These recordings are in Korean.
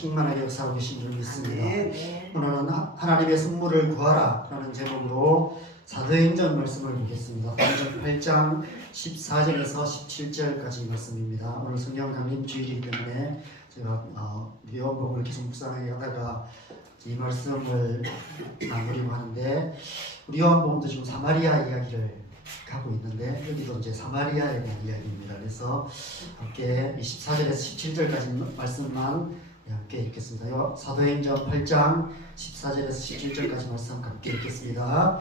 충만하게 역사하고 계신 줄 믿습니다. 네. 오늘은 하나님의 선물을 구하라 라는 제목으로 사도행전 말씀을 보겠습니다. 사도행전 8장 14절에서 17절까지 말씀입니다. 오늘 성경 강림 주일이기 때문에 제가 요한복음을 계속 묵상하게 하다가 이 말씀을 나누려고 하는데, 우리 요한복음도 지금 사마리아 이야기를 하고 있는데 여기도 이제 사마리아에 대한 이야기입니다. 그래서 함께 14절에서 17절까지 말씀만 함께 읽겠습니다. 사도행전 8장 14절에서 17절까지 말씀 함께 읽겠습니다.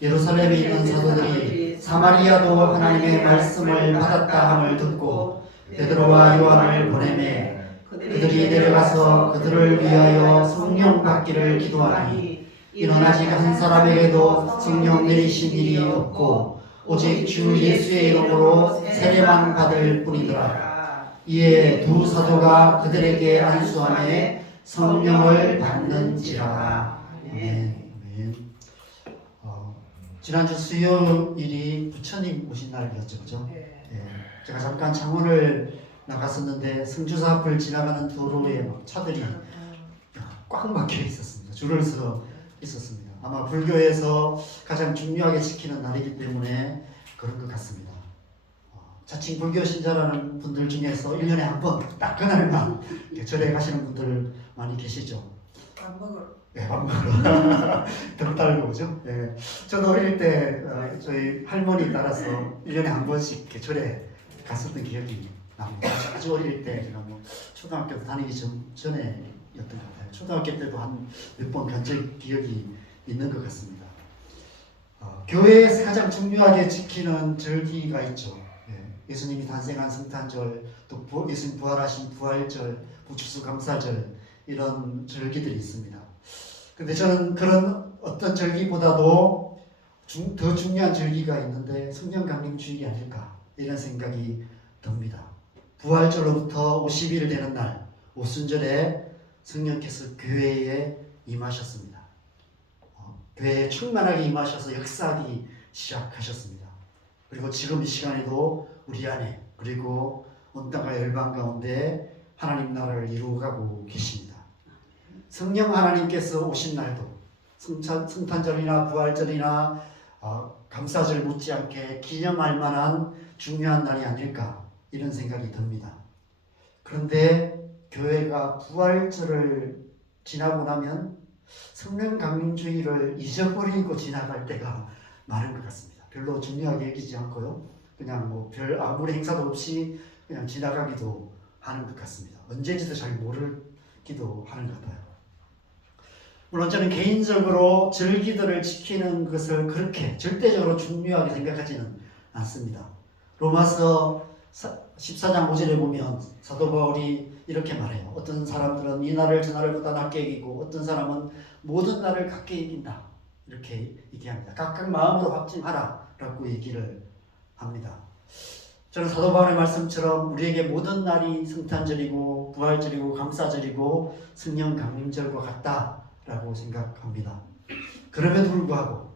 예루살렘에 있는 사도들이 사마리아도 하나님의 말씀을 받았다 함을 듣고 베드로와 요한을 보내매 그들이 내려가서 그들을 위하여 성령 받기를 기도하니 이는 아직 한 사람에게도 성령 내리신 일이 없고 오직 주 예수의 이름으로 세례만 받을 뿐이더라. 이에 두 사도가 그들에게 안수하매 성령을 받는지라. 아멘. 지난주 수요일이 부처님 오신 날이었죠, 그죠? 제가 잠깐 창원을 나갔었는데 성주사 앞을 지나가는 도로에 막 차들이 꽉 막혀 있었습니다. 줄을 서 있었습니다. 아마 불교에서 가장 중요하게 지키는 날이기 때문에 그런 것 같습니다. 자칭 불교 신자라는 분들 중에서 1년에 한 번 딱 그날만 절에 가시는 분들 많이 계시죠. 밥 먹으러. 네, 밥 먹으러. 등 달고 오죠. 네. 저도 어릴 때 저희 할머니 따라서 1년에 한 번씩 이렇게 절에 갔었던 기억이 납니다. 아주 어릴 때 제가 뭐 초등학교 다니기 전에였던 것 같아요. 초등학교 때도 한 몇 번 간 기억이 있는 것 같습니다. 교회에서 가장 중요하게 지키는 절기가 있죠. 예수님이 탄생한 성탄절, 또 예수님 부활하신 부활절, 부추수감사절, 이런 절기들이 있습니다. 근데 저는 그런 어떤 절기보다도 더 중요한 절기가 있는데 성령 강림 주일이 아닐까, 이런 생각이 듭니다. 부활절로부터 50일 되는 날 오순절에 성령께서 교회에 임하셨습니다. 교회에 충만하게 임하셔서 역사하기 시작하셨습니다. 그리고 지금 이 시간에도 우리 안에, 그리고 온 땅과 열방 가운데 하나님 나라를 이루어가고 계십니다. 성령 하나님께서 오신 날도 성탄절이나 부활절이나 감사절 못지않게 기념할 만한 중요한 날이 아닐까, 이런 생각이 듭니다. 그런데 교회가 부활절을 지나고 나면 성령 강림주의를 잊어버리고 지나갈 때가 많은 것 같습니다. 별로 중요하게 여기지 않고요, 그냥 뭐 별 아무리 행사도 없이 그냥 지나가기도 하는 것 같습니다. 언제인지도 잘 모르기도 하는 것 같아요. 물론 저는 개인적으로 절기들을 지키는 것을 그렇게 절대적으로 중요하게 생각하지는 않습니다. 로마서 14장 5절에 보면 사도 바울이 이렇게 말해요. 어떤 사람들은 이 날을 저 날보다 낮게 여기고 어떤 사람은 모든 날을 같게 여긴다, 이렇게 얘기합니다. 각각 마음으로 확증하라 라고 얘기를 합니다. 저는 사도 바울의 말씀처럼 우리에게 모든 날이 성탄절이고 부활절이고 감사절이고 성령 강림절과 같다라고 생각합니다. 그럼에도 불구하고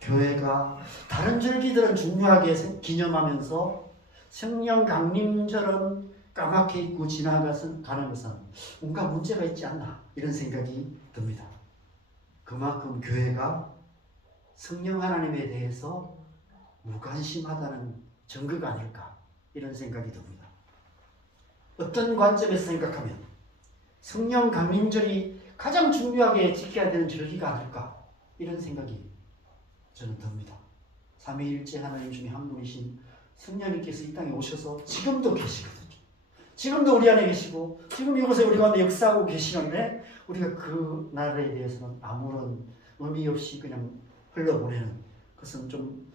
교회가 다른 절기들은 중요하게 기념하면서 성령 강림절은 까맣게 잊고 지나가는 것은 뭔가 문제가 있지 않나, 이런 생각이 듭니다. 그만큼 교회가 성령 하나님에 대해서 무관심하다는 증거가 아닐까, 이런 생각이 듭니다. 어떤 관점에서 생각하면 성령 강림절이 가장 중요하게 지켜야 되는 절기가 아닐까, 이런 생각이 저는 듭니다. 삼위일체 하나님 중에 한 분이신 성령님께서 이 땅에 오셔서 지금도 계시거든요. 지금도 우리 안에 계시고 지금 이곳에 우리 가운데 역사하고 계시는데 우리가 그 날에 대해서는 아무런 의미 없이 그냥 흘러보내는 것은 좀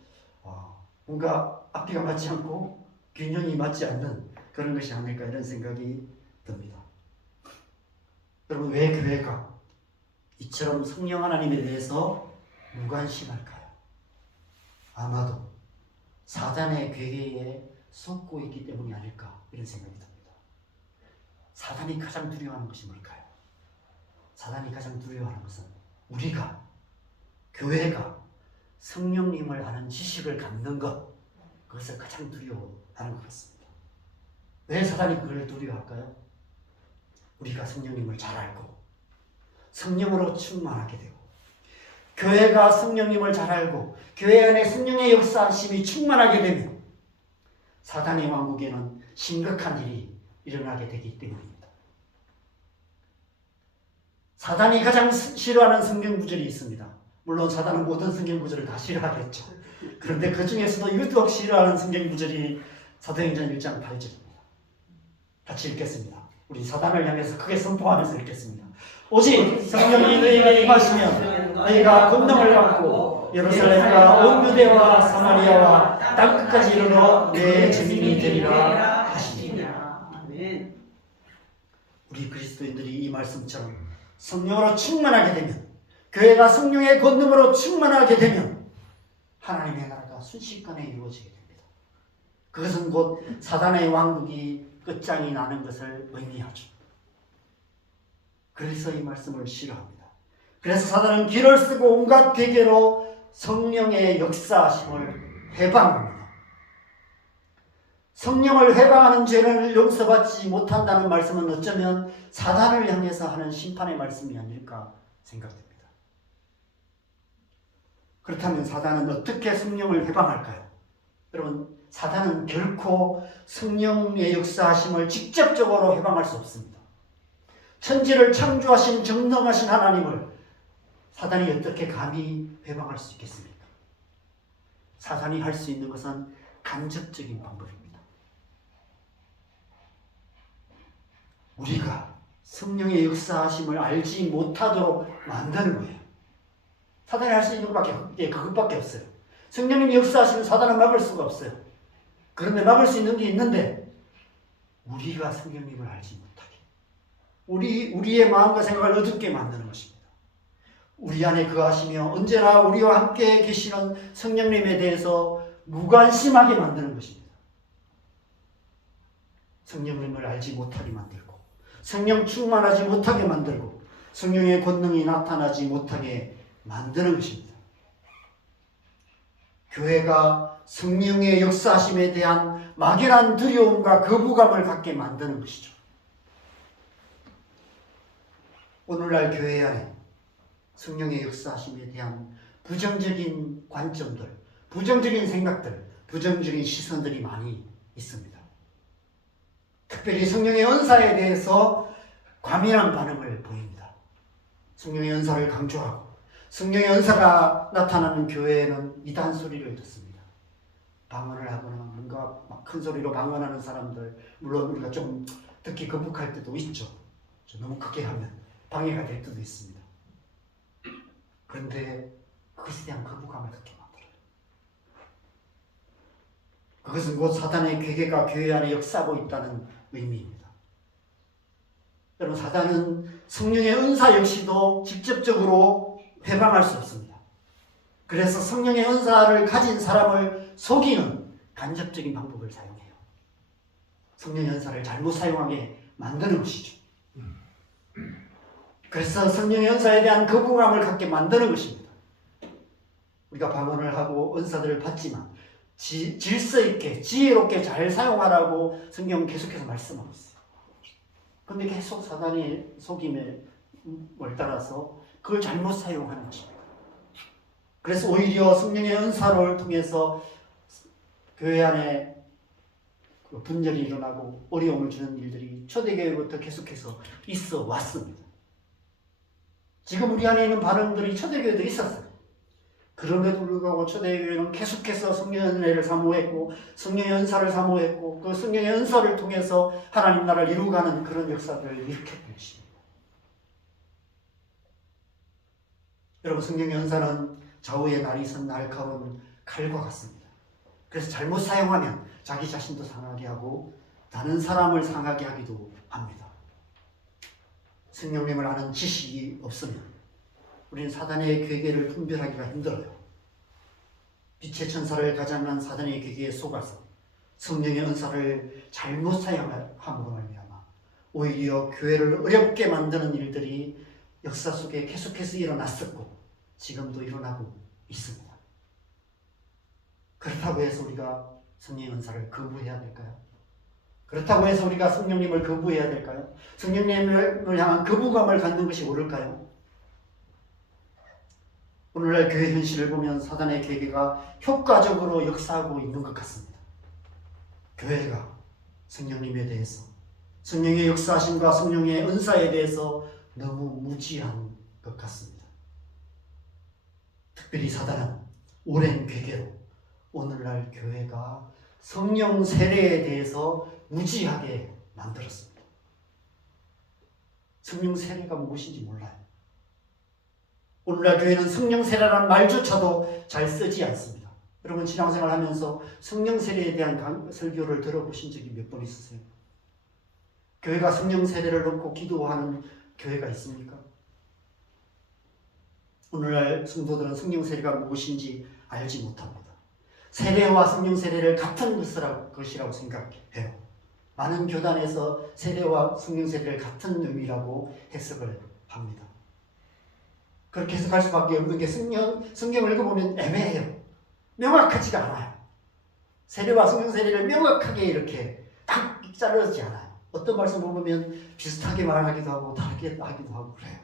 뭔가 앞뒤가 맞지 않고 균형이 맞지 않는 그런 것이 아닐까, 이런 생각이 듭니다. 여러분, 왜 교회가 이처럼 성령 하나님에 대해서 무관심할까요? 아마도 사단의 괴계에 속고 있기 때문이 아닐까, 이런 생각이 듭니다. 사단이 가장 두려워하는 것이 뭘까요? 사단이 가장 두려워하는 것은 우리가, 교회가 성령님을 아는 지식을 갖는 것, 그것을 가장 두려워하는 것 같습니다. 왜 사단이 그걸 두려워할까요? 우리가 성령님을 잘 알고 성령으로 충만하게 되고, 교회가 성령님을 잘 알고 교회 안에 성령의 역사하심이 충만하게 되면 사단의 왕국에는 심각한 일이 일어나게 되기 때문입니다. 사단이 가장 싫어하는 성경 구절이 있습니다. 물론 사단은 모든 성경 구절을 다 싫어하겠죠. 그런데 그 중에서도 유독 싫어하는 성경 구절이 사도행전 1장 8절입니다. 같이 읽겠습니다. 우리 사단을 향해서 크게 선포하면서 읽겠습니다. 오직 성령이 너희에게 임하시면 너희가 권능을 받고 예루살렘과 온 유대와 사마리아와 땅끝까지 이르러 내 증인이 되리라 하시니라. 우리 그리스도인들이 이 말씀처럼 성령으로 충만하게 되면, 교회가 성령의 권능으로 충만하게 되면 하나님의 나라가 순식간에 이루어지게 됩니다. 그것은 곧 사단의 왕국이 끝장이 나는 것을 의미하죠. 그래서 이 말씀을 싫어합니다. 그래서 사단은 길을 쓰고 온갖 계계로 성령의 역사하심을 회방합니다. 성령을 회방하는 죄를 용서받지 못한다는 말씀은 어쩌면 사단을 향해서 하는 심판의 말씀이 아닐까 생각됩니다. 그렇다면 사단은 어떻게 성령을 회방할까요? 여러분, 사단은 결코 성령의 역사하심을 직접적으로 회방할 수 없습니다. 천지를 창조하신 정능하신 하나님을 사단이 어떻게 감히 회방할 수 있겠습니까? 사단이 할 수 있는 것은 간접적인 방법입니다. 우리가 성령의 역사하심을 알지 못하도록 만드는 거예요. 사단이 할 수 있는 것밖에, 그것밖에 없어요. 성령님이 역사하시면 사단은 막을 수가 없어요. 그런데 막을 수 있는 게 있는데, 우리가 성령님을 알지 못하게, 우리의 마음과 생각을 어둡게 만드는 것입니다. 우리 안에 거하시며 언제나 우리와 함께 계시는 성령님에 대해서 무관심하게 만드는 것입니다. 성령님을 알지 못하게 만들고, 성령 충만하지 못하게 만들고, 성령의 권능이 나타나지 못하게 만드는 것입니다. 교회가 성령의 역사하심에 대한 막연한 두려움과 거부감을 갖게 만드는 것이죠. 오늘날 교회 안에 성령의 역사하심에 대한 부정적인 관점들, 부정적인 생각들, 부정적인 시선들이 많이 있습니다. 특별히 성령의 은사에 대해서 과민한 반응을 보입니다. 성령의 은사를 강조하고 성령의 은사가 나타나는 교회에는 이단 소리를 듣습니다. 방언을 하거나 뭔가 막 큰 소리로 방언하는 사람들, 물론 우리가 좀 듣기 거북할 때도 있죠. 너무 크게 하면 방해가 될 때도 있습니다. 그런데 그것에 대한 거부감을 갖게 만들어요. 그것은 곧 사단의 괴계가 교회 안에 역사하고 있다는 의미입니다. 여러분, 사단은 성령의 은사 역시도 직접적으로 회방할 수 없습니다. 그래서 성령의 은사를 가진 사람을 속이는 간접적인 방법을 사용해요. 성령의 은사를 잘못 사용하게 만드는 것이죠. 그래서 성령의 은사에 대한 거부감을 갖게 만드는 것입니다. 우리가 방언을 하고 은사들을 받지만 질서 있게 지혜롭게 잘 사용하라고 성경은 계속해서 말씀하고 있어요. 그런데 계속 사단의 속임을 따라서 그걸 잘못 사용하는 것입니다. 그래서 오히려 성령의 은사를 통해서 교회 안에 분열이 일어나고 어려움을 주는 일들이 초대교회부터 계속해서 있어 왔습니다. 지금 우리 안에 있는 반응들이 초대교회도 있었어요. 그럼에도 불구하고 초대교회는 계속해서 성령의 은혜를 사모했고 성령의 은사를 사모했고 그 성령의 은사를 통해서 하나님 나라를 이루어가는 그런 역사들을 일으켰던 것입니다. 여러분, 성령의 은사는 좌우의 날이 선 날카로운 칼과 같습니다. 그래서 잘못 사용하면 자기 자신도 상하게 하고 다른 사람을 상하게 하기도 합니다. 성령님을 아는 지식이 없으면 우리는 사단의 괴계를 분별하기가 힘들어요. 빛의 천사를 가장한 사단의 괴계에 속아서 성령의 은사를 잘못 사용함으로 말미암아 오히려 교회를 어렵게 만드는 일들이 역사 속에 계속해서 일어났었고 지금도 일어나고 있습니다. 그렇다고 해서 우리가 성령의 은사를 거부해야 될까요? 그렇다고 해서 우리가 성령님을 거부해야 될까요? 성령님을 향한 거부감을 갖는 것이 옳을까요? 오늘날 교회 현실을 보면 사단의 계계가 효과적으로 역사하고 있는 것 같습니다. 교회가 성령님에 대해서, 성령의 역사하심과 성령의 은사에 대해서 너무 무지한 것 같습니다. 특별히 사단은 오랜 괴계로 오늘날 교회가 성령 세례에 대해서 무지하게 만들었습니다. 성령 세례가 무엇인지 몰라요. 오늘날 교회는 성령 세례라는 말조차도 잘 쓰지 않습니다. 여러분 신앙생활 하면서 성령 세례에 대한 설교를 들어보신 적이 몇 번 있으세요? 교회가 성령 세례를 놓고 기도하는 교회가 있습니까? 오늘날 성도들은 성령 세례가 무엇인지 알지 못합니다. 세례와 성령 세례를 같은 것이라고 생각해요. 많은 교단에서 세례와 성령 세례를 같은 의미라고 해석을 합니다. 그렇게 해석할 수밖에 없는 게 성경을 읽어보면 애매해요. 명확하지가 않아요. 세례와 성령 세례를 명확하게 이렇게 딱 자르지 않아요. 어떤 말씀을 보면 비슷하게 말하기도 하고 다르게 하기도 하고 그래요.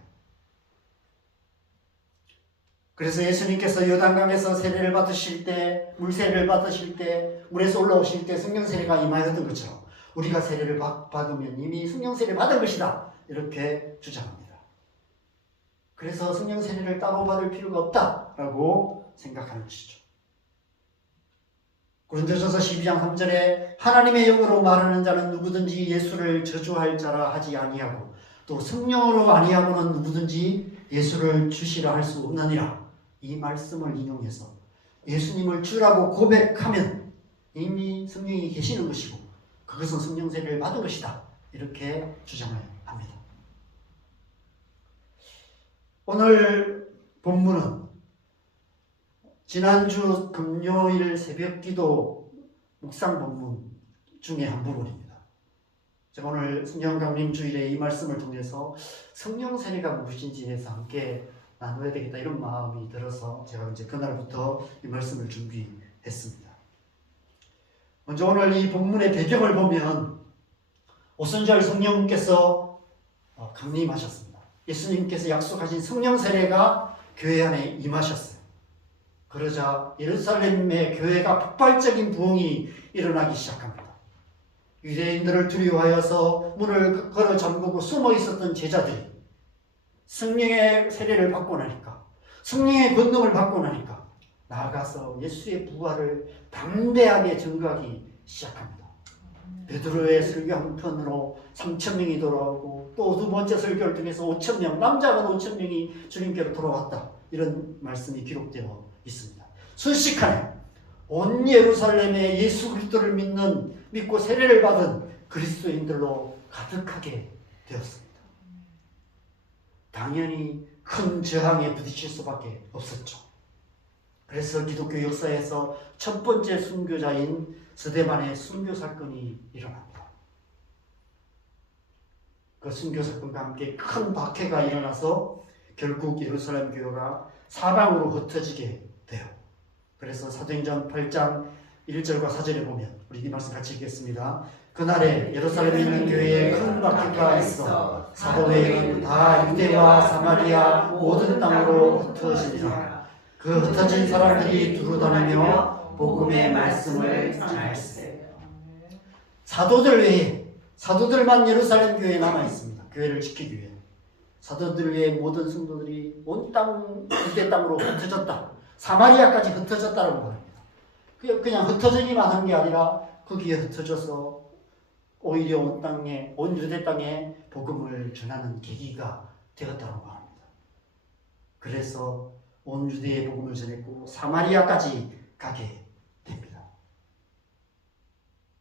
그래서 예수님께서 요단강에서 세례를 받으실 때, 물세례를 받으실 때, 물에서 올라오실 때 성령 세례가 임하였던 것처럼 우리가 세례를 받으면 이미 성령 세례를 받은 것이다. 이렇게 주장합니다. 그래서 성령 세례를 따로 받을 필요가 없다라고 생각하는 것이죠. 고린도전서 12장 3절에 하나님의 영으로 말하는 자는 누구든지 예수를 저주할 자라 하지 아니하고 또 성령으로 아니하고는 누구든지 예수를 주시라 할 수 없느니라. 이 말씀을 인용해서 예수님을 주라고 고백하면 이미 성령이 계시는 것이고 그것은 성령 세례를 받은 것이다. 이렇게 주장을 합니다. 오늘 본문은 지난주 금요일 새벽기도 묵상 본문 중에 한 부분입니다. 제가 오늘 성령 강림 주일에 이 말씀을 통해서 성령 세례가 무엇인지에 대해서 함께 나눠야 되겠다 이런 마음이 들어서 제가 이제 그날부터 이 말씀을 준비했습니다. 먼저 오늘 이 본문의 배경을 보면 오순절 성령께서 강림하셨습니다. 예수님께서 약속하신 성령 세례가 교회 안에 임하셨어요. 그러자 예루살렘의 교회가 폭발적인 부흥이 일어나기 시작합니다. 유대인들을 두려워하여서 문을 걸어 잠그고 숨어 있었던 제자들이 성령의 세례를 받고 나니까, 성령의 권능을 받고 나니까 나아가서 예수의 부활을 담대하게 증거하기 시작합니다. 베드로의 설교 한 편으로 3,000명이 돌아오고 또 두 번째 설교를 통해서 5,000명, 남자가 5,000명이 주님께로 돌아왔다. 이런 말씀이 기록되어 있습니다. 순식간에 온 예루살렘에 예수 그리스도를 믿고 세례를 받은 그리스도인들로 가득하게 되었습니다. 당연히 큰 저항에 부딪힐 수밖에 없었죠. 그래서 기독교 역사에서 첫 번째 순교자인 스데반의 순교 사건이 일어납니다. 그 순교 사건과 함께 큰 박해가 일어나서 결국 예루살렘 교회가 사방으로 흩어지게 돼요. 그래서 사도행전 8장 1절과 4절에 보면 우리 이 말씀 같이 읽겠습니다. 그날에 예루살렘에 있는 교회에 큰 박해가 있어 사도회는 다 유대와 사마리아 모든 땅으로 흩어지니라. 그 흩어진 사람들이 두루 다니며 복음의 말씀을 전했어요. 사도들 외에 사도들만 예루살렘 교회에 남아 있습니다. 교회를 지키기 위해. 사도들 외에 모든 성도들이 온 땅 유대 땅으로 흩어졌다. 사마리아까지 흩어졌다라고 말합니다. 그냥 흩어지기만 한 게 아니라 거기에 흩어져서 오히려 온 유대 땅에 복음을 전하는 계기가 되었다고 합니다. 그래서 온 유대에 복음을 전했고 사마리아까지 가게 됩니다.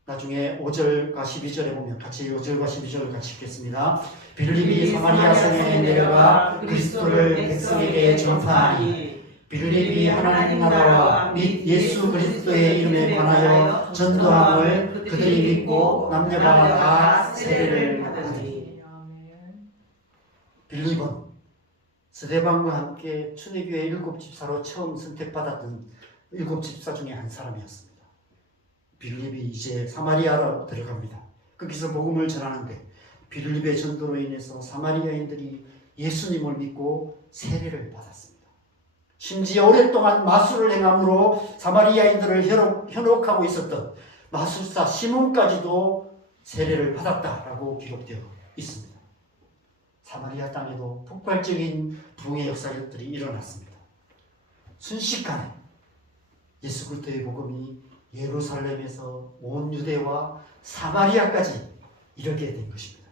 나중에 5절과 12절에 보면 같이 5절과 12절을 같이 읽겠습니다. 빌립이 사마리아 성에 내려가 그리스도를 백성에게 전파하니 빌립이 하나님 나라와 및 예수 그리스도의 이름에 관하여 전도함을 그들이 믿고 남녀가 다 세례를 받으니. 빌립은 스데반과 함께 초대교회 7집사로 처음 선택받았던 7집사 중에 한 사람이었습니다. 빌립이 이제 사마리아로 들어갑니다. 거기서 복음을 전하는데 빌립의 전도로 인해서 사마리아인들이 예수님을 믿고 세례를 받았습니다. 심지어 오랫동안 마술을 행함으로 사마리아인들을 현혹하고 있었던 마술사 시몬까지도 세례를 받았다라고 기록되어 있습니다. 사마리아 땅에도 폭발적인 부흥의 역사들이 일어났습니다. 순식간에 예수 그리스도의 복음이 예루살렘에서 온 유대와 사마리아까지 이르게 된 것입니다.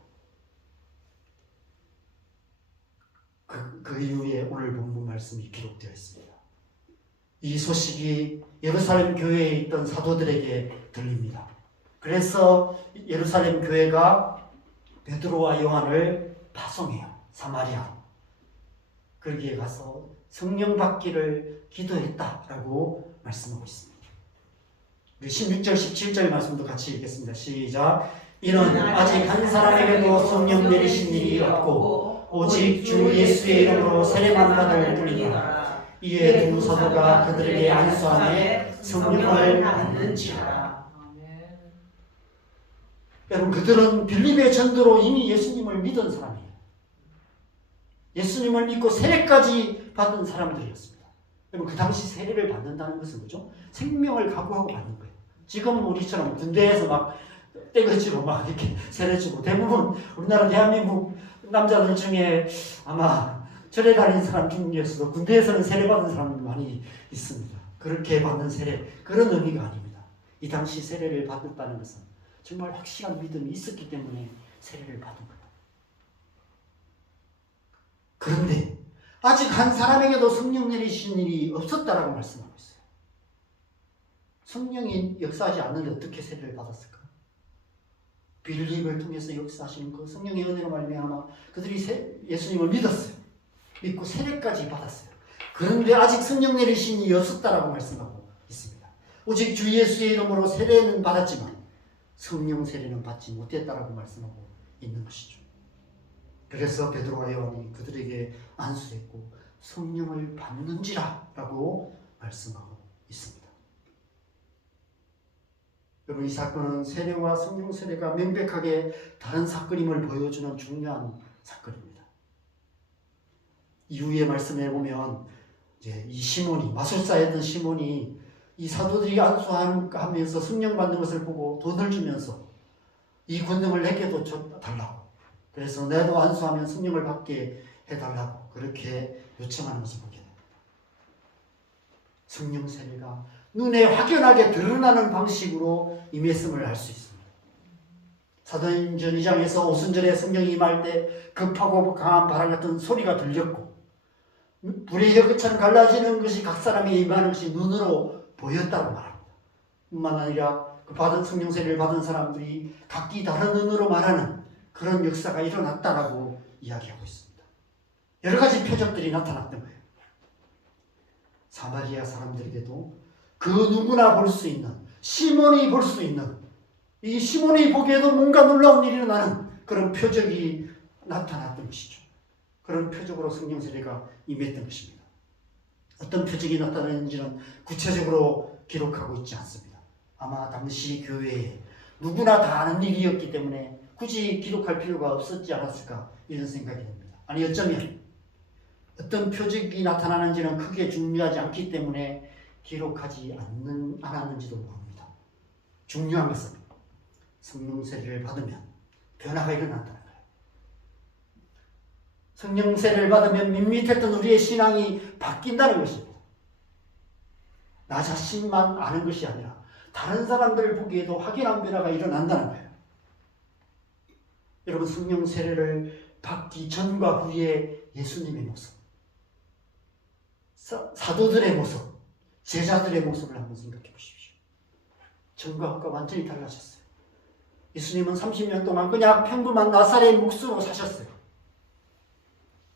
그 이후에 오늘 본문 말씀이 기록되어 있습니다. 이 소식이 예루살렘 교회에 있던 사도들에게 들립니다. 그래서 예루살렘 교회가 베드로와 요한을 파송해요. 사마리아. 거기에 가서 성령 받기를 기도했다라고 말씀하고 있습니다. 16절, 17절 말씀도 같이 읽겠습니다. 시작. 이는 아직 한 사람에게도 성령 내리신 일이 없고 오직 주 예수의 이름으로 세례만 받을 뿐이라. 이에 두 사도가 그들에게 안수하매 성령을 받는지라. 여러분, 그들은 빌립의 전도로 이미 예수님을 믿은 사람이에요. 예수님을 믿고 세례까지 받은 사람들이었습니다. 여러분, 그 당시 세례를 받는다는 것은 뭐죠? 생명을 각오하고 받는 거예요. 지금 우리처럼 군대에서 막 떼거지로 막 이렇게 세례 주고, 대부분 우리나라 대한민국 남자들 중에 아마 절에 다니는 사람 중에서도 군대에서는 세례 받은 사람들 많이 있습니다. 그렇게 받는 세례, 그런 의미가 아닙니다. 이 당시 세례를 받았다는 것은 정말 확실한 믿음이 있었기 때문에 세례를 받은 거예요. 그런데 아직 한 사람에게도 성령 내리신 일이 없었다라고 말씀하고 있어요. 성령이 역사하지 않는데 어떻게 세례를 받았을까? 빌립을 통해서 역사하시는 그 성령의 은혜로 말미암아 그들이 예수님을 믿었어요. 믿고 세례까지 받았어요. 그런데 아직 성령 내리신 일이 없었다라고 말씀하고 있습니다. 오직 주 예수의 이름으로 세례는 받았지만 성령 세례는 받지 못했다라고 말씀하고 있는 것이죠. 그래서 베드로와 요한이 그들에게 안수했고 성령을 받는지라 라고 말씀하고 있습니다. 여러분, 이 사건은 세례와 성령 세례가 명백하게 다른 사건임을 보여주는 중요한 사건입니다. 이후의 말씀에 보면 이제 이 시몬이, 마술사였던 시몬이 이 사도들이 안수하면서 성령 받는 것을 보고 돈을 주면서 이 권능을 내게도 달라고, 그래서 내도 안수하면 성령을 받게 해달라고 그렇게 요청하는 것을 보게 됩니다. 성령 세례가 눈에 확연하게 드러나는 방식으로 임했음을 알 수 있습니다. 사도행전 2장에서 오순절에 성령이 임할 때 급하고 강한 바람 같은 소리가 들렸고 불의 혀처럼 갈라지는 것이 각 사람이 임하는 것이 눈으로 보였다고 말합니다. 뿐만 아니라 그 받은 성령 세례를 받은 사람들이 각기 다른 눈으로 말하는 그런 역사가 일어났다라고 이야기하고 있습니다. 여러 가지 표적들이 나타났던 거예요. 사마리아 사람들에게도 그 누구나 볼 수 있는, 시몬이 볼 수 있는, 이 시몬이 보기에도 뭔가 놀라운 일이 일어나는 그런 표적이 나타났던 것이죠. 그런 표적으로 성령 세례가 임했던 것입니다. 어떤 표적이 나타났는지는 구체적으로 기록하고 있지 않습니다. 아마 당시 교회에 누구나 다 아는 일이었기 때문에 굳이 기록할 필요가 없었지 않았을까 이런 생각이 듭니다. 아니, 어쩌면 어떤 표적이 나타나는지는 크게 중요하지 않기 때문에 기록하지 않았는지도 모릅니다. 중요한 것은 성령 세례를 받으면 변화가 일어난다는 거예요. 성령 세례를 받으면 밋밋했던 우리의 신앙이 바뀐다는 것입니다. 나 자신만 아는 것이 아니라 다른 사람들을 보기에도 확연한 변화가 일어난다는 거예요. 여러분, 성령 세례를 받기 전과 후의 예수님의 모습, 사도들의 모습, 제자들의 모습을 한번 생각해 보십시오. 전과 후가 완전히 달라졌어요. 예수님은 30년 동안 그냥 평범한 나사렛 묵수로 사셨어요.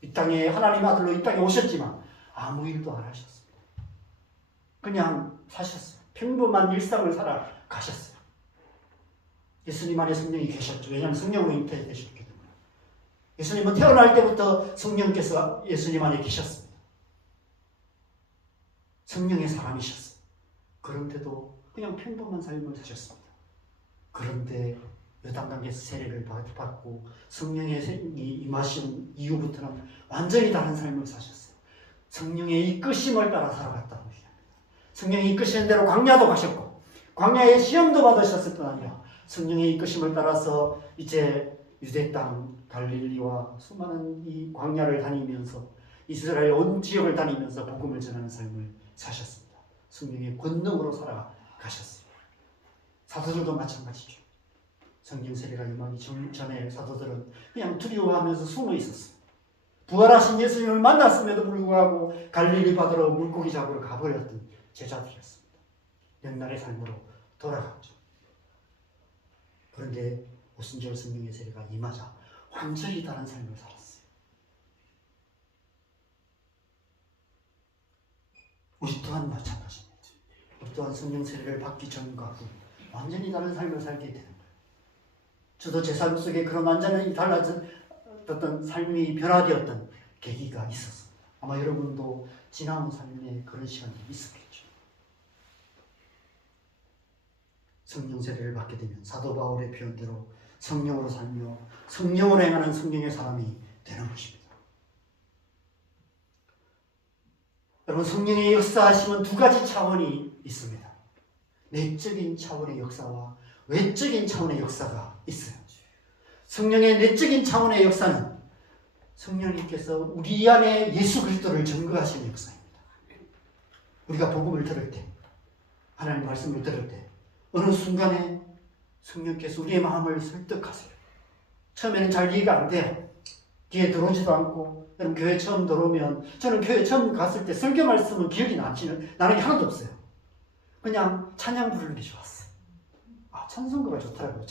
이 땅에 하나님 아들로 이 땅에 오셨지만 아무 일도 안 하셨습니다. 그냥 사셨어요. 평범한 일상을 살아가셨어요. 예수님 안에 성령이 계셨죠. 왜냐하면 성령으로 잉태되셨기 때문에. 예수님은 태어날 때부터 성령께서 예수님 안에 계셨습니다. 성령의 사람이셨어요. 그런데도 그냥 평범한 삶을 사셨습니다. 그런데 요단강에서 세례를 받고 성령의 임하신 이후부터는 완전히 다른 삶을 사셨어요. 성령의 이끄심을 따라 살아갔다고 얘기합니다. 성령이 이끄시는 대로 광야도 가셨고 광야에 시험도 받으셨을 뿐 아니라 성령의 이끄심을 따라서 이제 유대 땅 갈릴리와 수많은 이 광야를 다니면서 이스라엘 온 지역을 다니면서 복음을 전하는 삶을 사셨습니다. 성령의 권능으로 살아가셨어요. 사도들도 마찬가지죠. 성령 세례가 임하기 전에 사도들은 그냥 두려워하면서 숨어 있었어요. 부활하신 예수님을 만났음에도 불구하고 갈릴리 바다로 물고기 잡으러 가버렸던 제자들이었습니다. 옛날의 삶으로 돌아갔죠. 그런데 오순절 성령의 세례가 임하자 완전히 다른 삶을 살았어요. 우리 또한 마찬가지입니다. 우리 또한 성령 세례를 받기 전과 후 완전히 다른 삶을 살게 되는 거예요. 저도 제 삶 속에 그런 완전히 달라진 어떤 삶이 변화되었던 계기가 있었습니다. 아마 여러분도 지나온 삶에 그런 시간이 있었겠죠. 성령 세례를 받게 되면 사도 바울의 표현대로 성령으로 살며 성령으로 행하는 성령의 사람이 되는 것입니다. 여러분, 성령의 역사하심은 두 가지 차원이 있습니다. 내적인 차원의 역사와 외적인 차원의 역사가 있어요. 성령의 내적인 차원의 역사는 성령님께서 우리 안에 예수 그리스도를 증거하시는 역사입니다. 우리가 복음을 들을 때, 하나님 말씀을 들을 때 어느 순간에 성령께서 우리의 마음을 설득하세요. 처음에는 잘 이해가 안 돼요. 귀에 들어오지도 않고. 여러분, 교회 처음 들어오면, 저는 교회 처음 갔을 때 설교 말씀은 기억이 나는 게 하나도 없어요. 그냥 찬양 부르는 게 좋았어요. 찬송가가 좋더라고요.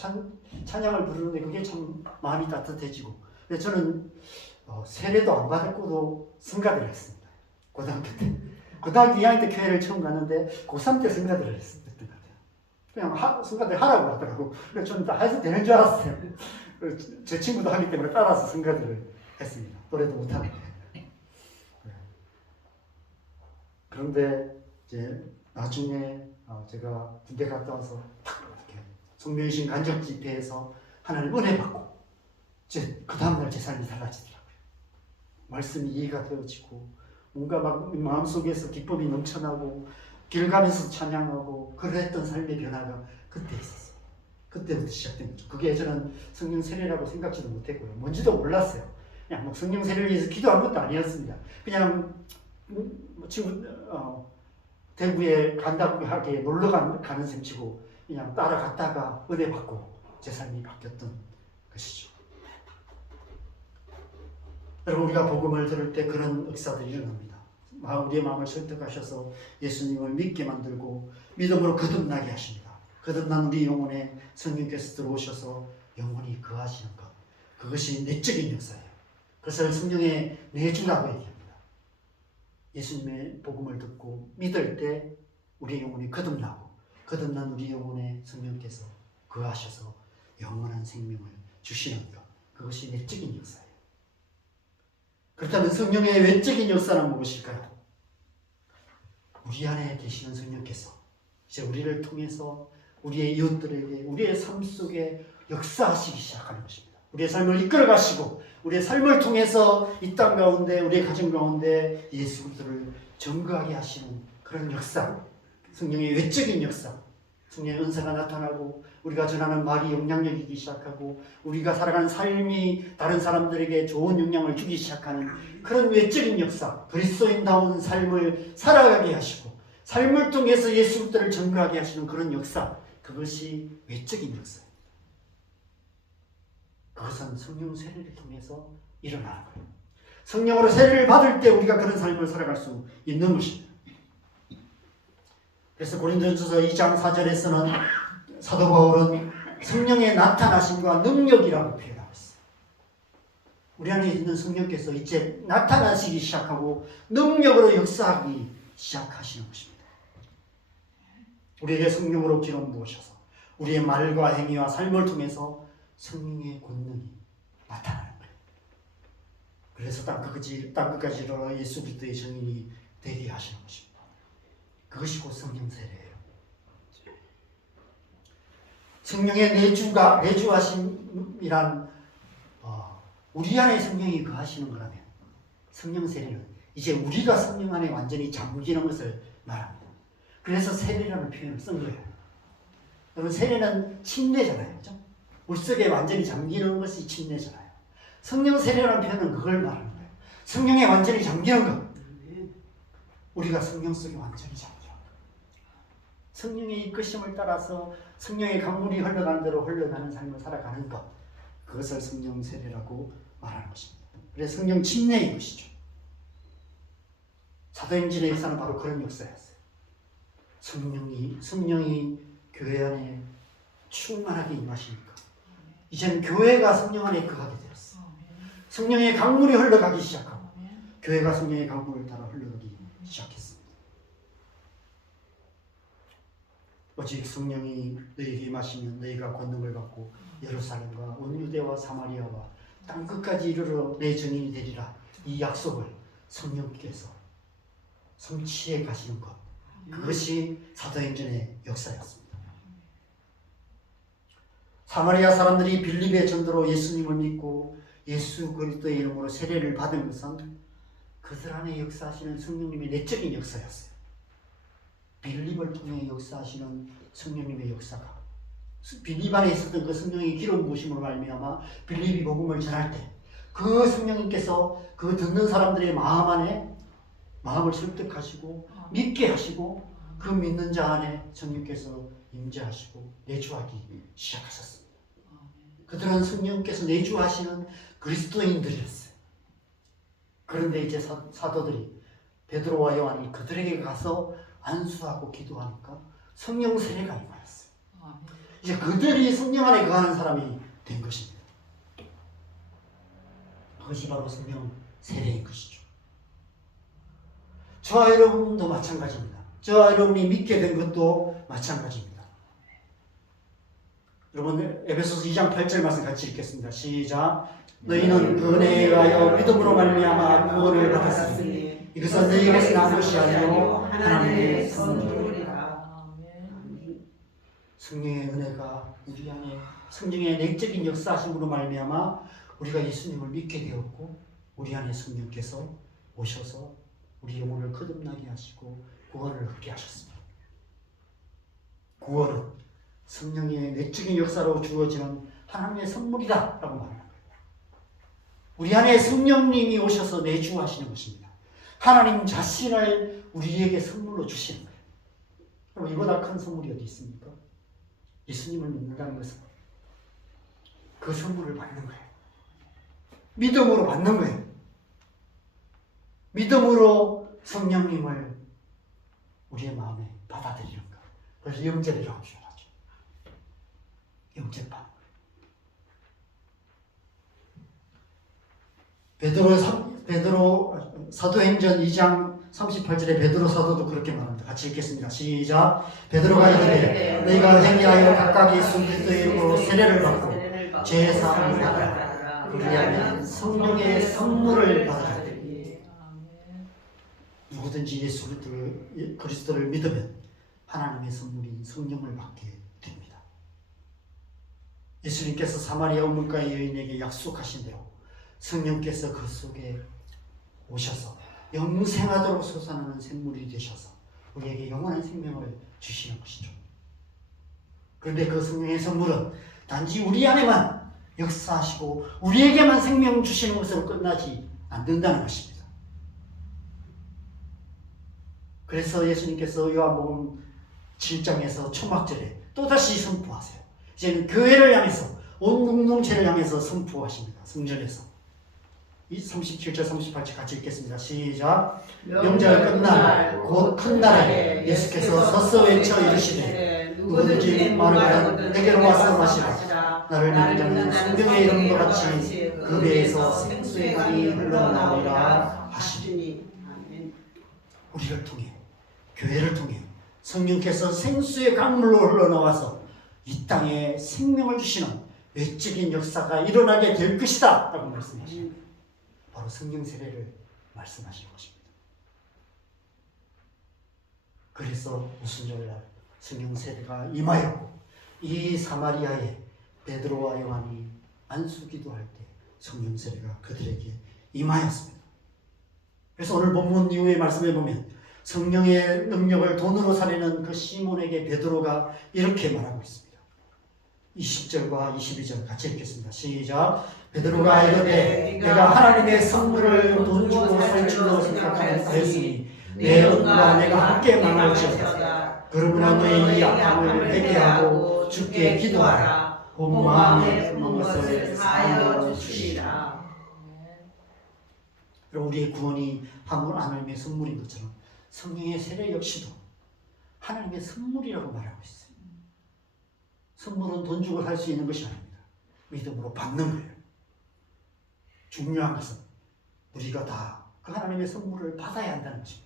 찬양을 부르는데 그게 참 마음이 따뜻해지고. 근데 저는 세례도 안 받았고도 성가대를 했습니다. 고등학교 때. 고등학교 2학년 때 교회를 처음 갔는데 고3 때 성가대를 했었던 것 같아요. 그냥 성가대 하라고 하더라고. 그래서 저는 다 해서 되는 줄 알았어요. 제 친구도 하기 때문에 따라서 성가대를 했습니다. 노래도 못하는데. 그런데 이제 나중에 제가 군대 갔다 와서 이렇게 성명신 간접 집회에서 하나님 은혜 받고 그 다음날 제 삶이 달라지더라고요. 말씀이 이해가 되어지고 뭔가 막 마음속에서 기쁨이 넘쳐나고 길 가면서 찬양하고 그랬던 삶의 변화가 그때 있었어요. 그때부터 시작된 거죠. 그게 저는 성령 세례라고 생각지도 못했고요. 뭔지도 몰랐어요. 그냥 뭐 성령 세례를 위해서 기도한 것도 아니었습니다. 그냥 친구 대구에 간다고 하게 놀러 가는 셈치고 그냥 따라갔다가 은혜 받고 제 삶이 바뀌었던 것이죠. 여러분, 우리가 복음을 들을 때 그런 역사들이 일어납니다. 우리의 마음을 설득하셔서 예수님을 믿게 만들고 믿음으로 거듭나게 하십니다. 거듭난 우리 영혼에 성령께서 들어오셔서 영혼이 거하시는 것, 그것이 내적인 역사예요. 그래서 성령의 내주라고 얘기합니다. 예수님의 복음을 듣고 믿을 때 우리의 영혼이 거듭나고 거듭난 우리 영혼에 성령께서 거하셔서 영원한 생명을 주시는 것, 그것이 내적인 역사예요. 그렇다면 성령의 외적인 역사는 무엇일까요? 우리 안에 계시는 성령께서 이제 우리를 통해서 우리의 이웃들에게 우리의 삶 속에 역사하시기 시작하는 것입니다. 우리의 삶을 이끌어 가시고 우리의 삶을 통해서 이 땅 가운데 우리의 가정 가운데 예수 그리스도를 증거하게 하시는 그런 역사, 성령의 외적인 역사, 성령의 은사가 나타나고 우리가 전하는 말이 영향력 있기 시작하고 우리가 살아가는 삶이 다른 사람들에게 좋은 영향을 주기 시작하는 그런 외적인 역사, 그리스도인다운 삶을 살아가게 하시고 삶을 통해서 예수 그리스도를 증거하게 하시는 그런 역사, 그것이 외적인 역사입니다. 그것은 성령 세례를 통해서 일어나는 거예요. 성령으로 세례를 받을 때 우리가 그런 삶을 살아갈 수 있는 것입니다. 그래서 고린도전서 2장 4절에서는 사도 바울은 성령의 나타나심과 능력이라고 표현하고 있어요. 우리 안에 있는 성령께서 이제 나타나시기 시작하고 능력으로 역사하기 시작하시는 것입니다. 우리에게 성령으로 기름 부으셔서 우리의 말과 행위와 삶을 통해서 성령의 권능이 나타나는 거예요. 그래서 땅끝까지 이르러 예수 그리스도의 증인이 되게 하시는 것입니다. 그것이 곧 성령 세례예요. 성령의 내주하심이란 우리 안에 성령이 거하시는 거라면 성령 세례는 이제 우리가 성령 안에 완전히 잠기는 것을 말합니다. 그래서 세례라는 표현을 쓴 거예요. 여러분 세례는 침례잖아요. 그렇죠? 물속에 완전히 잠기는 것이 침례잖아요. 성령 세례라는 표현은 그걸 말하는 거예요. 성령에 완전히 잠기는 것. 우리가 성령 속에 완전히 잠겨. 성령의 이끄심을 따라서 성령의 강물이 흘러가는 대로 흘러가는 삶을 살아가는 것. 그것을 성령 세례라고 말하는 것입니다. 그래서 성령 침례인 것이죠. 사도행전의 역사는 바로 그런 역사였어요. 성령이 교회 안에 충만하게 임하시니까 이제는 교회가 성령 안에 거하게 되었어요. 성령의 강물이 흘러가기 시작하고 교회가 성령의 강물을 따라 흘러가기 시작했습니다. 오직 성령이 너희에게 임하시면 너희가 권능을 받고 예루살렘과 온 유대와 사마리아와 땅 끝까지 이르러 내 증인이 되리라. 이 약속을 성령께서 성취해 가시는 것, 그것이 사도행전의 역사였습니다. 사마리아 사람들이 빌립의 전도로 예수님을 믿고 예수 그리스도의 이름으로 세례를 받은 것은 그들 안에 역사하시는 성령님의 내적인 역사였어요. 빌립을 통해 역사하시는 성령님의 역사가 빌립 안에 있었던 그 성령의 기름 부으심으로 말미암아 빌립이 복음을 전할 때 그 성령님께서 그 듣는 사람들의 마음 안에 마음을 설득하시고 믿게 하시고 그 믿는 자 안에 성령께서 임재하시고 내주하기 시작하셨습니다. 그들은 성령께서 내주하시는 그리스도인들이었어요. 그런데 이제 사도들이 베드로와 요한이 그들에게 가서 안수하고 기도하니까 성령 세례가 임하였어요. 이제 그들이 성령 안에 거하는 사람이 된 것입니다. 그것이 바로 성령 세례인 것이죠. 저와 여러분도 마찬가지입니다. 저와 여러분이 믿게 된 것도 마찬가지입니다. 여러분 에베소서 2장 8절 말씀 같이 읽겠습니다. 시작. 너희는 그 은혜에 의하여 믿음으로 말미암아 구원을 받았으니 이것은 너희에게서 난 것이 아니요 하나님의 선물이라. 성령의 은혜가 우리 안에 성령의 내적인 역사하심으로 말미암아 우리가 예수님을 믿게 되었고 우리 안에 성령께서 오셔서 우리 영혼을 거듭나게 하시고 구원을 얻게 하셨습니다. 구원은 성령의 내적인 역사로 주어지는 하나님의 선물이다 라고 말합니다. 우리 안에 성령님이 오셔서 내주하시는 것입니다. 하나님 자신을 우리에게 선물로 주시는 거예요. 그럼 이보다 큰 선물이 어디 있습니까? 예수님을 믿는다는 것은 그 선물을 받는 거예요. 믿음으로 받는 거예요. 믿음으로 성령님을 우리의 마음에 받아들이는 것. 그래서 영접이라고 표현하죠. 영접하는 거예요. 베드로 사도행전 2장 38절에 베드로 사도도 그렇게 말합니다. 같이 읽겠습니다. 시작. 베드로가 이르되 너희가 회개하여 각각 예수 그리스도의 이름으로 세례를 받고 죄 사함을 받아라. 그리하면 성령의 선물을 받아라. 누구든지 예수 그리스도를 믿으면 하나님의 선물인 성령을 받게 됩니다. 예수님께서 사마리아 우물가의 여인에게 약속하신 대로 성령께서 그 속에 오셔서 영생하도록 솟아나는 샘물이 되셔서 우리에게 영원한 생명을 주시는 것이죠. 그런데 그 성령의 선물은 단지 우리 안에만 역사하시고 우리에게만 생명 주시는 것으로 끝나지 않는다는 것입니다. 그래서 예수님께서 요한복음 7장에서 초막절에 또다시 선포하세요. 이제는 교회를 향해서 온 공동체를 향해서 선포하십니다. 성전에서. 이 37절 38절 같이 읽겠습니다. 시작. 명절 끝날 곧 큰 날에 예수께서 서서 외쳐 이르시되 누구든지 말을 하든 내게로 와서 마시라. 나를 믿는 자는 성경의 이름과 같이 그 배에서 생수의 강이 흘러나오리라 하시니. 우리를 통해 교회를 통해 성령께서 생수의 강물로 흘러나와서 이 땅에 생명을 주시는 외적인 역사가 일어나게 될 것이다 라고 말씀하십니다. 바로 성령 세례를 말씀하시는 것입니다. 그래서 무슨 절날 성령 세례가 임하였고 이 사마리아에 베드로와 요한이 안수기도할 때 성령 세례가 그들에게 임하였습니다. 그래서 오늘 본문 이후의 말씀에 보면 성령의 능력을 돈으로 사려는 그 시몬에게 베드로가 이렇게 말하고 있습니다. 20절과 22절 같이 읽겠습니다. 시작. 베드로가 이르되 내가 하나님의 선물을 돈 주고 살 줄로 생각하였으니 내 은과 내가 함께 망할지어다. 그러므로 너의 이 악함을 회개하고 주께 기도하라. 본 마음에 품은 것을 사하여 주시리라. 우리의 구원이 하나님의 선물인 것처럼 성령의 세례 역시도 하나님의 선물이라고 말하고 있어요. 선물은 돈 주고 살 수 있는 것이 아닙니다. 믿음으로 받는 거예요. 중요한 것은 우리가 다 그 하나님의 선물을 받아야 한다는 것입니다.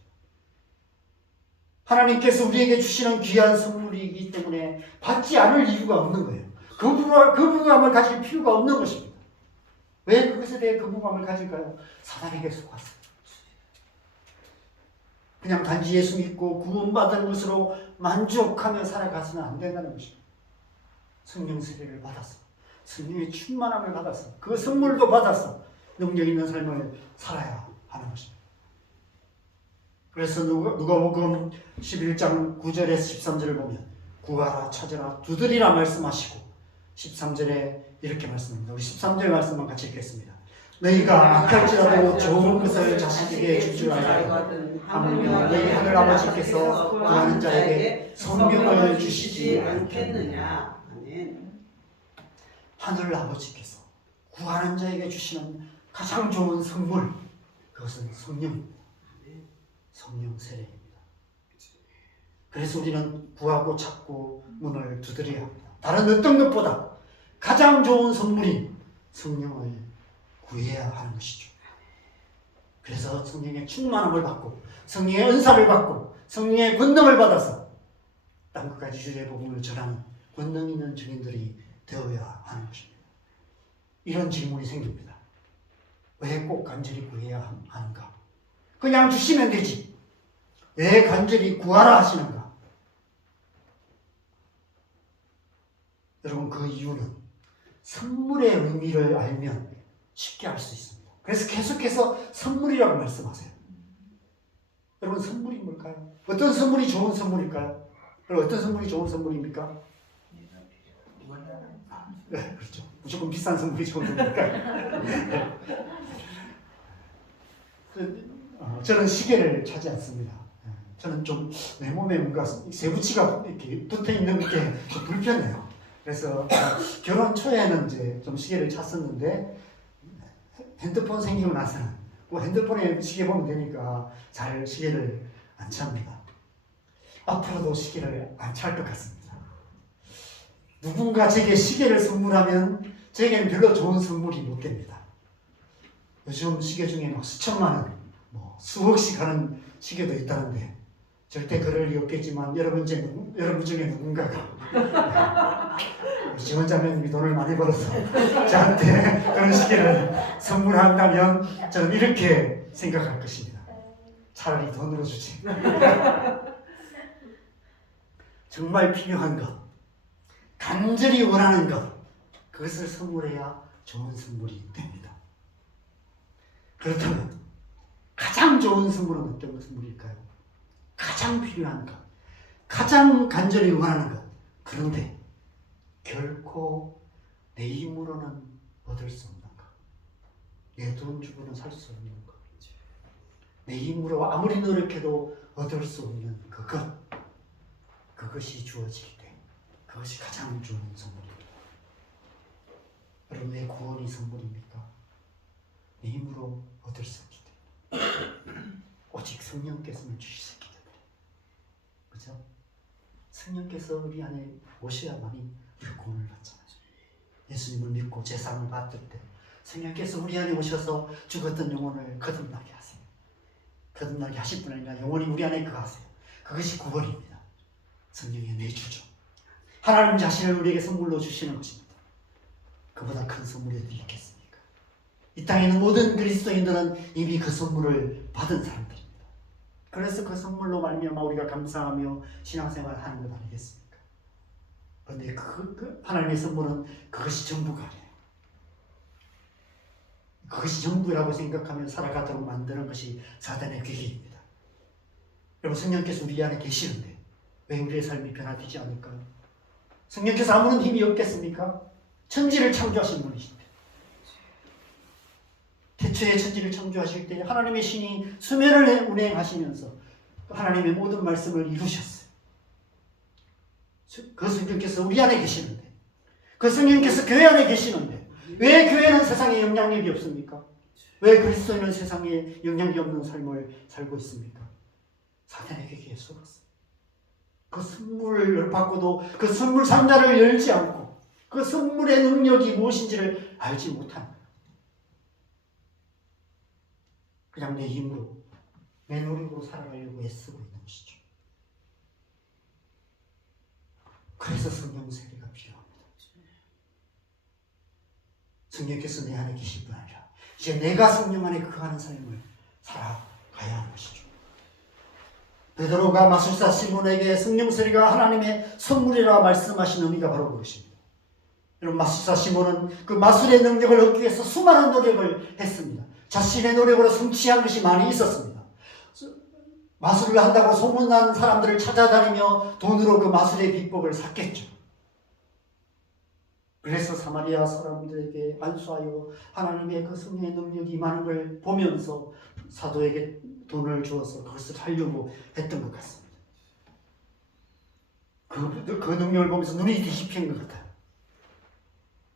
하나님께서 우리에게 주시는 귀한 선물이기 때문에 받지 않을 이유가 없는 거예요. 거부감을 가질 필요가 없는 것입니다. 왜 그것에 대해 거부감을 가질까요? 사단에게 속았어요. 그냥 단지 예수 믿고 구원받은 것으로 만족하며 살아가서는 안 된다는 것입니다. 성령 세례를 받았어. 성령의 충만함을 받았어. 그 선물도 받았어. 능력 있는 삶을 살아야 하는 것입니다. 그래서 누가복음 11장 9절에서 13절을 보면 구하라 찾으라 두드리라 말씀하시고 13절에 이렇게 말씀합니다. 우리 13절 말씀만 같이 읽겠습니다. 너희가 악할지라도 좋은 것을 자식에게 줄 줄 알거든 하물며 너희 하늘 아버지께서 구하는 자에게 성령을 주시지 않겠느냐. 하늘 아버지께서 구하는 자에게 주시는 가장 좋은 선물, 그것은 성령입니다. 성령 세례입니다. 그래서 우리는 구하고 찾고 문을 두드려야 합니다. 다른 어떤 것보다 가장 좋은 선물인 성령을 구해야 하는 것이죠. 그래서 성령의 충만함을 받고 성령의 은사를 받고 성령의 권능을 받아서 땅끝까지 주의 복음을 전하는 권능 있는 증인들이 되어야 하는 것입니다. 이런 질문이 생깁니다. 왜 꼭 간절히 구해야 하는가? 그냥 주시면 되지. 왜 간절히 구하라 하시는가? 여러분, 그 이유는 선물의 의미를 알면 쉽게 알 수 있습니다. 그래서 계속해서 선물이라고 말씀하세요. 여러분, 선물이 뭘까요? 어떤 선물이 좋은 선물일까요? 그럼 어떤 선물이 좋은 선물입니까? 네, 그렇죠. 무조건 비싼 선물이 좋은 선물일까요? 저는 시계를 차지 않습니다. 저는 좀 내 몸에 뭔가 쇠붙이가 이렇게 붙어 있는 게 좀 불편해요. 그래서 결혼 초에는 이제 좀 시계를 찼었는데 핸드폰 생기고 나서는 뭐 핸드폰에 시계 보면 되니까 잘 시계를 안 찹니다. 앞으로도 시계를 안 찰 것 같습니다. 누군가 제게 시계를 선물하면 제게는 별로 좋은 선물이 못 됩니다. 요즘 시계 중에 뭐 수천만 원, 뭐 수억씩 하는 시계도 있다는데 절대 그럴 리 없겠지만 여러분 중에 누군가가 지원자매님이 돈을 많이 벌어서 저한테 그런 시계를 선물한다면 저는 이렇게 생각할 것입니다. 차라리 돈으로 주지. 정말 필요한 것, 간절히 원하는 것, 그것을 선물해야 좋은 선물이 됩니다. 그렇다면 가장 좋은 선물은 어떤 선물일까요? 가장 필요한 것, 가장 간절히 원하는 것. 그런데 결코 내 힘으로는 얻을 수 없는 것, 내 돈 주고는 살 수 없는 것, 내 힘으로 아무리 노력해도 얻을 수 없는 그것, 그것이 주어지기 때문에 그것이 가장 좋은 선물입니다. 여러분, 내 구원이 선물입니까? 내 힘으로 얻을 수 없기 때문에 오직 성령께서는 주시기 때문에, 그렇죠? 성령께서 우리 안에 오셔야만이 우리가 구원을 받잖아요. 예수님을 믿고 제사함을 받을 때 성령께서 우리 안에 오셔서 죽었던 영혼을 거듭나게 하세요. 거듭나게 하실 뿐 아니라 영혼이 우리 안에 거하세요. 그것이 구원입니다. 성령의 내주죠. 하나님 자신을 우리에게 선물로 주시는 것입니다. 그보다 큰 선물이 어디 있겠습니까? 이 땅에 있는 모든 그리스도인들은 이미 그 선물을 받은 사람들입니다. 그래서 그 선물로 말미암아 우리가 감사하며 신앙생활을 하는 것 아니겠습니까? 그런데 하나님의 선물은 그것이 전부가 아니에요. 그것이 전부라고 생각하며 살아가도록 만드는 것이 사단의 계획입니다. 여러분, 성령께서 우리 안에 계시는데 왜 우리의 삶이 변화되지 않을까요? 성령께서 아무런 힘이 없겠습니까? 천지를 창조하신 분이신데, 태초에 천지를 창조하실 때 하나님의 신이 수면을 운행하시면서 하나님의 모든 말씀을 이루셨어요. 그 성령께서 우리 안에 계시는데, 그 성령께서 교회 안에 계시는데 왜 교회는 세상에 영향력이 없습니까? 왜 그리스도인은 세상에 영향이 없는 삶을 살고 있습니까? 사탄의 계기에 속았어요. 그 선물을 받고도 그 선물 상자를 열지 않고 그 선물의 능력이 무엇인지를 알지 못한 거예요. 그냥 내 힘으로, 내 노력으로 살아가려고 애쓰고 있는 것이죠. 그래서 성령 세례가 필요합니다. 성령께서 내 안에 계실 뿐 아니라 이제 내가 성령 안에 거하는 삶을 살아가야 하는 것이죠. 베드로가 마술사 시몬에게 성령 세례가 하나님의 선물이라 말씀하신 의미가 바로 그것입니다. 여러분, 마술사 시몬은 그 마술의 능력을 얻기 위해서 수많은 노력을 했습니다. 자신의 노력으로 성취한 것이 많이 있었습니다. 마술을 한다고 소문난 사람들을 찾아다니며 돈으로 그 마술의 비법을 샀겠죠. 그래서 사마리아 사람들에게 안수하여 하나님의 그 성령의 능력이 임하는 걸 보면서 사도에게 돈을 주어서 그것을 하려고 했던 것 같습니다. 그 능력을 보면서 눈이 뒤집힌 것 같아요.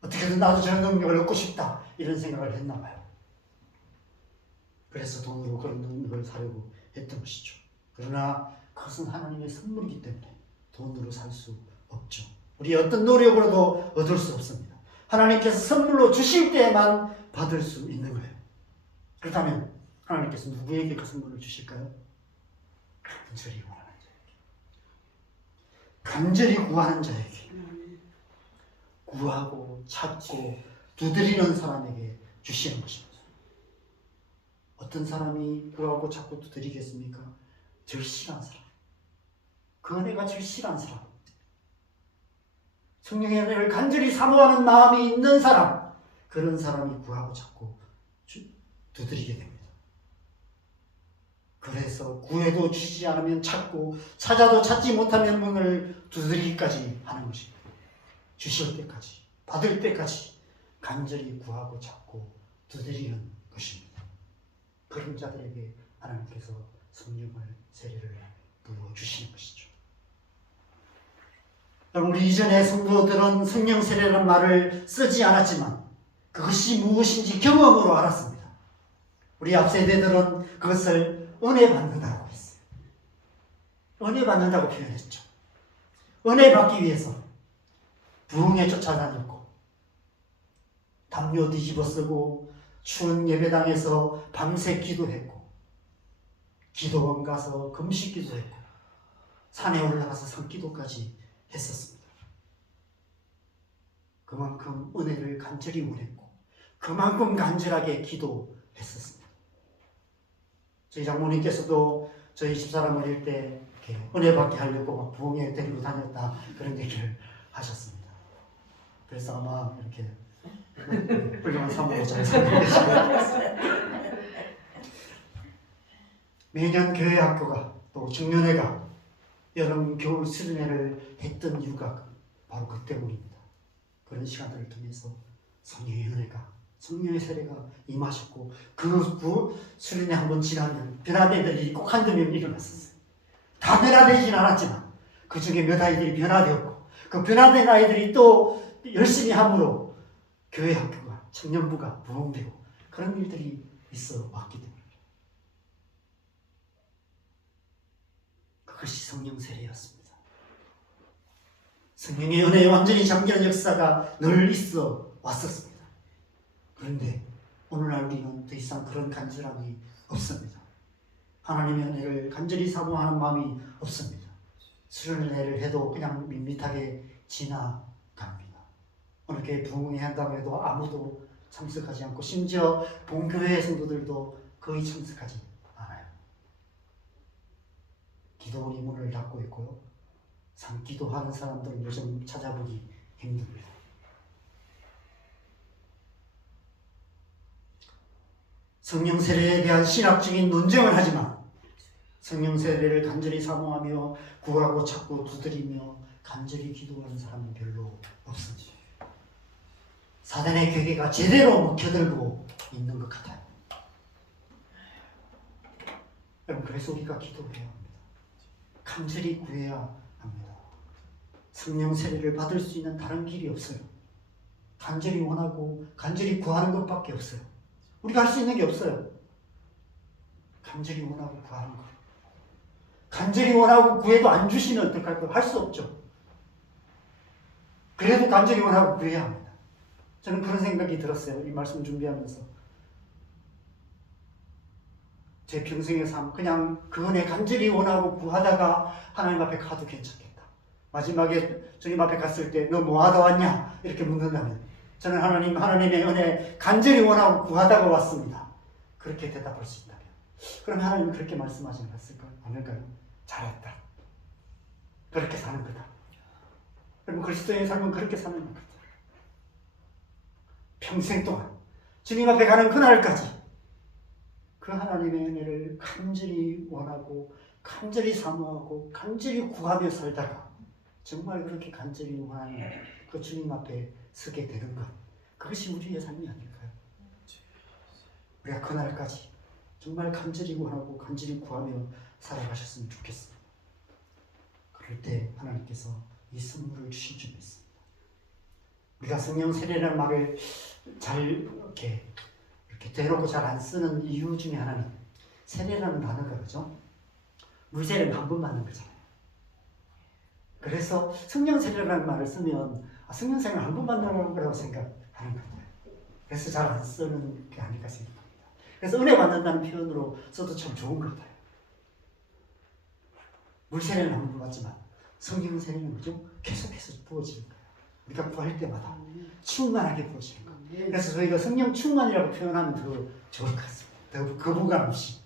어떻게든 나도 저런 능력을 얻고 싶다, 이런 생각을 했나 봐요. 그래서 돈으로 그런 능력을 사려고 했던 것이죠. 그러나 그것은 하나님의 선물이기 때문에 돈으로 살 수 없죠. 우리 어떤 노력으로도 얻을 수 없습니다. 하나님께서 선물로 주실 때만 받을 수 있는 거예요. 그렇다면 하나님께서 누구에게 그 선물을 주실까요? 간절히 원하는 자에게, 간절히 구하는 자에게, 구하고 찾고 두드리는 사람에게 주시는 것입니다. 어떤 사람이 구하고 찾고 두드리겠습니까? 절실한 사람, 그 은혜가 절실한 사람, 성령의 은혜를 간절히 사모하는 마음이 있는 사람, 그런 사람이 구하고 찾고 두드리게 됩니다. 그래서 구해도 주시지 않으면 찾고, 찾아도 찾지 못하면 문을 두드리기까지 하는 것입니다. 주실 때까지, 받을 때까지 간절히 구하고 찾고 두드리는 것입니다. 그런 자들에게 하나님께서 성령을 세례를 부어주시는 것이죠. 우리 이전에 성도들은 성령 세례라는 말을 쓰지 않았지만 그것이 무엇인지 경험으로 알았습니다. 우리 앞 세대들은 그것을 은혜 받는다고 했어요. 은혜 받는다고 표현했죠. 은혜 받기 위해서 부흥에 쫓아다녔고, 담요 뒤집어 쓰고 추운 예배당에서 밤새 기도했고, 기도원 가서 금식 기도했고, 산에 올라가서 성기도까지 했었습니다. 그만큼 은혜를 간절히 원했고, 그만큼 간절하게 기도했었습니다. 저희 장모님께서도 저희 집사람 어릴 때 이렇게 은혜 받게 하려고 막 부흥회 데리고 다녔다, 그런 얘기를 하셨습니다. 그래서 아마 이렇게 훌륭한 사모로 잘 살고 계시고, 매년 교회 학교가 또 중년회가 여름 겨울 수련회를 했던 이유가 바로 그 때문입니다. 그런 시간들을 통해서 성령의 은혜가, 성령의 세례가 임하셨고, 그 수련회 한번 지나면 변화되들이 꼭 한두 명 일어났었어요. 다 변화되진 않았지만 그 중에 몇 아이들이 변화되었고, 그 변화된 아이들이 또 열심히 함으로 교회 학교가, 청년부가 부흥되고, 그런 일들이 있어 왔기 때문에 그것이 성령 세례였습니다. 성령의 은혜에 완전히 잠기는 역사가 늘 있어 왔었습니다. 그런데 오늘날 우리는 더 이상 그런 간절함이 없습니다. 하나님의 은혜를 간절히 사모하는 마음이 없습니다. 수련회를 해도 그냥 밋밋하게 지나갑니다. 어느 교회 부흥회 한다고 해도 아무도 참석하지 않고, 심지어 본교회 성도들도 거의 참석하지 않아요. 기도원이 문을 닫고 있고요. 참 기도하는 사람들은 요즘 찾아보기 힘듭니다. 성령 세례에 대한 신학적인 논쟁을 하지만 성령 세례를 간절히 사모하며 구하고 찾고 두드리며 간절히 기도하는 사람은 별로 없습니다. 사단의 괴계가 제대로 먹혀들고 있는 것 같아요. 여러분, 그래서 우리가 기도해야 합니다. 간절히 구해야 합니다. 성령 세례를 받을 수 있는 다른 길이 없어요. 간절히 원하고 간절히 구하는 것밖에 없어요. 우리가 할 수 있는 게 없어요. 간절히 원하고 구하는 것. 간절히 원하고 구해도 안 주시면 어떡할 거예요? 할 수 없죠. 그래도 간절히 원하고 구해야 합니다. 저는 그런 생각이 들었어요. 이 말씀 준비하면서. 제 평생의 삶, 그냥 그 은혜 간절히 원하고 구하다가 하나님 앞에 가도 괜찮겠다. 마지막에 주님 앞에 갔을 때 너 뭐 하다 왔냐? 이렇게 묻는다면 저는 하나님의 은혜 간절히 원하고 구하다가 왔습니다. 그렇게 대답할 수 있다면 그럼 하나님은 그렇게 말씀하지 않을까요? 잘했다. 그렇게 사는 거다. 그럼 그리스도의 삶은 그렇게 사는 거다. 평생 동안 주님 앞에 가는 그날까지 그 하나님의 은혜를 간절히 원하고 간절히 사모하고 간절히 구하며 살다가 정말 그렇게 간절히 원하는 그 주님 앞에 서게 되는 것, 그것이 우리의 삶이 아닐까요? 우리가 그날까지 정말 간절히 원하고 간절히 구하며 살아가셨으면 좋겠습니다. 그럴 때 하나님께서 이 선물을 주실 줄 믿습니다. 우리가 성령 세례라는 말을 잘 이렇게 대놓고 잘 안 쓰는 이유 중에 하나는 세례라는 단어가 그죠? 물세례는 한 번 받는 거잖아요. 그래서 성령 세례라는 말을 쓰면 성령 세례는 한 번 받는 거라고 생각하는 거예요. 그래서 잘 안 쓰는 게 아닐까 생각합니다. 그래서 은혜 받는다는 표현으로 써도 참 좋은 것 같아요. 물세례는 한 번 받지만 성령 세례는 그죠? 계속해서 부어지는 거예요. 우리가 구할 때마다 충만하게 부어지는 거예요. 그래서 저희가 성령 충만이라고 표현하면 더 좋을 것 같습니다. 더 거부감 없이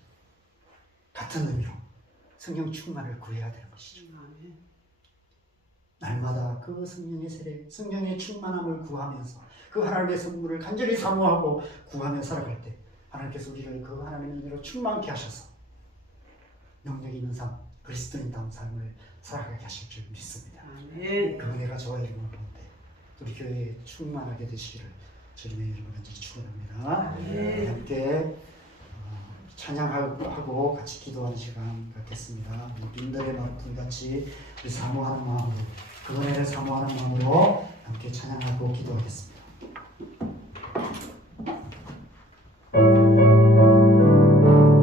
같은 의미로 성령 충만을 구해야 되는 것이죠. 날마다 그 성령의 세례, 성령의 충만함을 구하면서 그 하나님의 선물을 간절히 사모하고 구하며 살아갈 때 하나님께서 우리를 그 하나님의 은혜로 충만케 하셔서 능력 있는 삶, 그리스도인다운 삶을 살아가게 하실 줄 믿습니다. 그 은혜가 저와 여러분 가운데 우리 교회에 충만하게 되시기를 주님의 이름으로 간절히 축원합니다. 함께 찬양하고 같이 기도하는 시간 갖겠습니다. 빈들의 마음 같이 우리 사모하는 마음으로 그 은혜를 사모하는 마음으로 함께 찬양하고 기도하겠습니다.